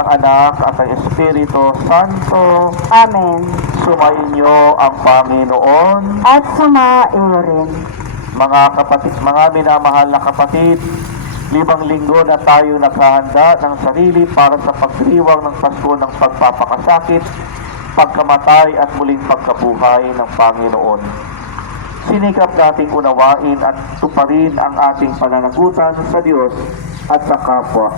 ang Anak at ang Espiritu Santo. Amen. Sumainyo ang Panginoon. At sumaiyo rin. Mga kapatid, mga minamahal na kapatid, 5 linggo na tayo naghahanda ng sarili para sa pagdiriwang ng Pasko ng pagpapakasakit, pagkamatay at muling pagkabuhay ng Panginoon. Sinikap nating unawain at tuparin ang ating pananagutan sa Diyos at sa kapwa.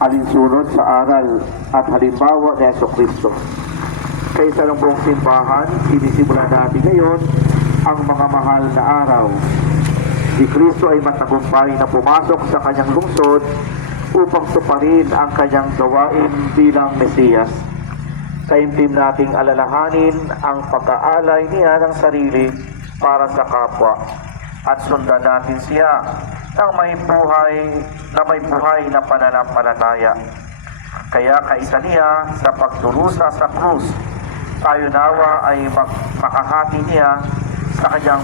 Alinsunod sa aral at halimbawa ni Jesucristo. Kaysa ng buong simbahan, sinisimulan natin ngayon ang mga mahal na araw. Si Kristo ay matagumpay na pumasok sa kanyang lungsod upang tuparin ang kanyang gawain bilang Mesiyas. Taimtim nating alalahanin ang pag-aalay niya ng sarili para sa kapwa at sundan natin siya ng may buhay na pananampalataya. Kaya kaisa niya sa pagdurusa sa krus, tayo nawa ay makahati niya sa kanyang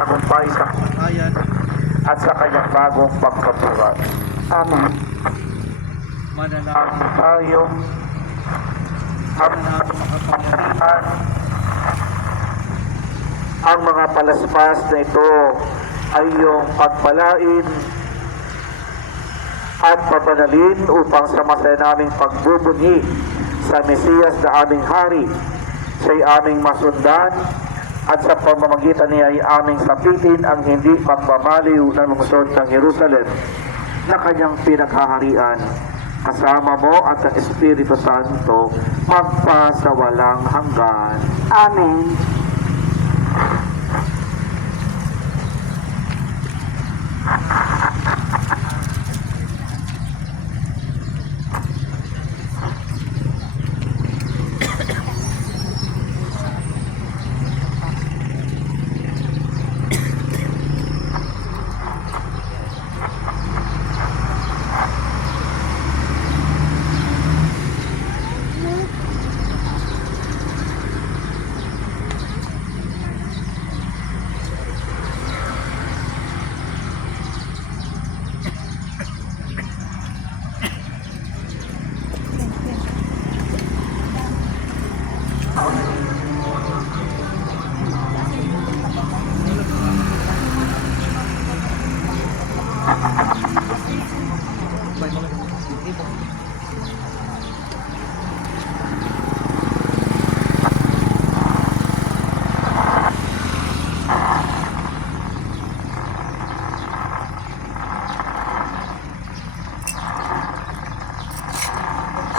tagumpay sa bayan at sa kanyang bagong pagkabuhay. Amen. Manalangin tayo ang makapangyarihan. Ang mga palaspas na ito ay iyong pagpalain at papanalin upang sa masaya naming pagbubunyi sa Mesiyas na aming hari, siya'y aming masundan at sa pamamagitan niya ay aming sapitin ang hindi pagmamaliw na lungsod ng Jerusalem na kanyang pinaghaharian. Kasama mo at ang Espiritu Santo magpasawalang hanggan. Amen.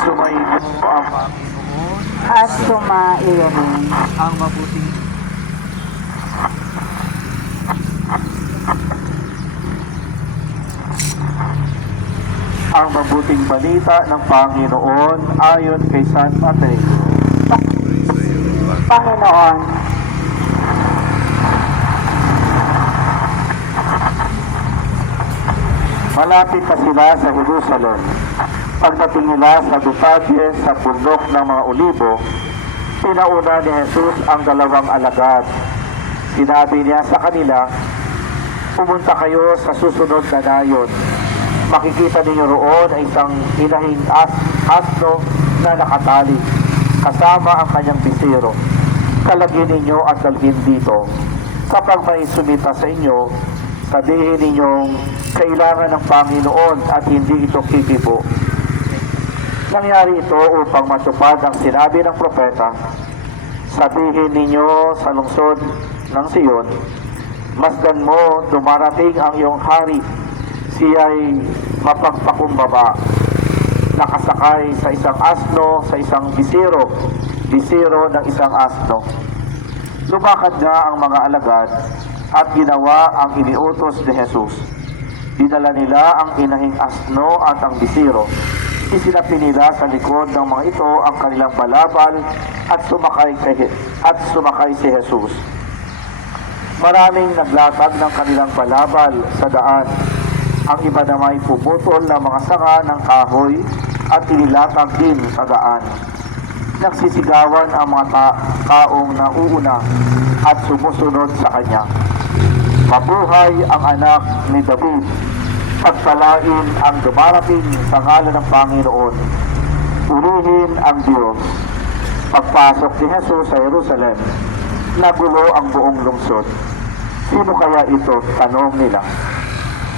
Sumayin mo ang Panginoon At sumaiyo rin. ang mabuting balita ng Panginoon ayon kay San Mateo. Panginoon, Malapit pa sila sa Jerusalem. Pagdating nila sa Bethphage sa bundok ng mga Olibo, pinauna ni Jesus ang 2 alagad. Sinabi niya sa kanila, pumunta kayo sa susunod na nayon. Makikita ninyo roon ay isang hinahing asno na nakatali, kasama ang kanyang bisero. Kalagin ninyo at dalhin dito. Kapag may sumita sa inyo, sabihin ninyong kailangan ng Panginoon at hindi ito kikibo. Nangyari ito upang matupad ang sinabi ng propeta. Sabihin ninyo sa lungsod ng Sion, masdan mo dumarating ang iyong hari. Siya'y mapagpakumbaba, nakasakay sa isang asno, sa isang bisiro ng isang asno. Lumakad nga ang mga alagad at ginawa ang iniutos ni Jesus. Dinala nila ang inahing asno at ang bisiro. Isinapi nila sa likod ng mga ito ang kanilang balabal at sumakay si Jesus. Maraming naglatag ng kanilang balabal sa daan. Ang iba naman ay pumutol ng mga sanga ng kahoy at inilatag din sa daan. Nagsisigawan ang mga taong nauuna at sumusunod sa kanya. Mabuhay ang anak ni David. Pagpalain ang dumarating sa ngalan ng Panginoon. Purihin ang Diyos. Pagpasok ni Jesus sa Jerusalem, nagulo ang buong lungsod. Sino kaya ito? Tanong nila.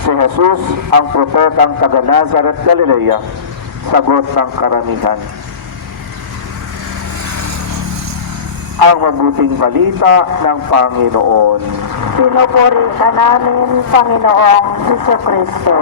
Si Jesus, ang propetang taga Nazaret, Galilea, sagot ng karamihan. Ang mabuting balita ng Panginoon. Pinupuri ka namin, Panginoong Hesus Kristo.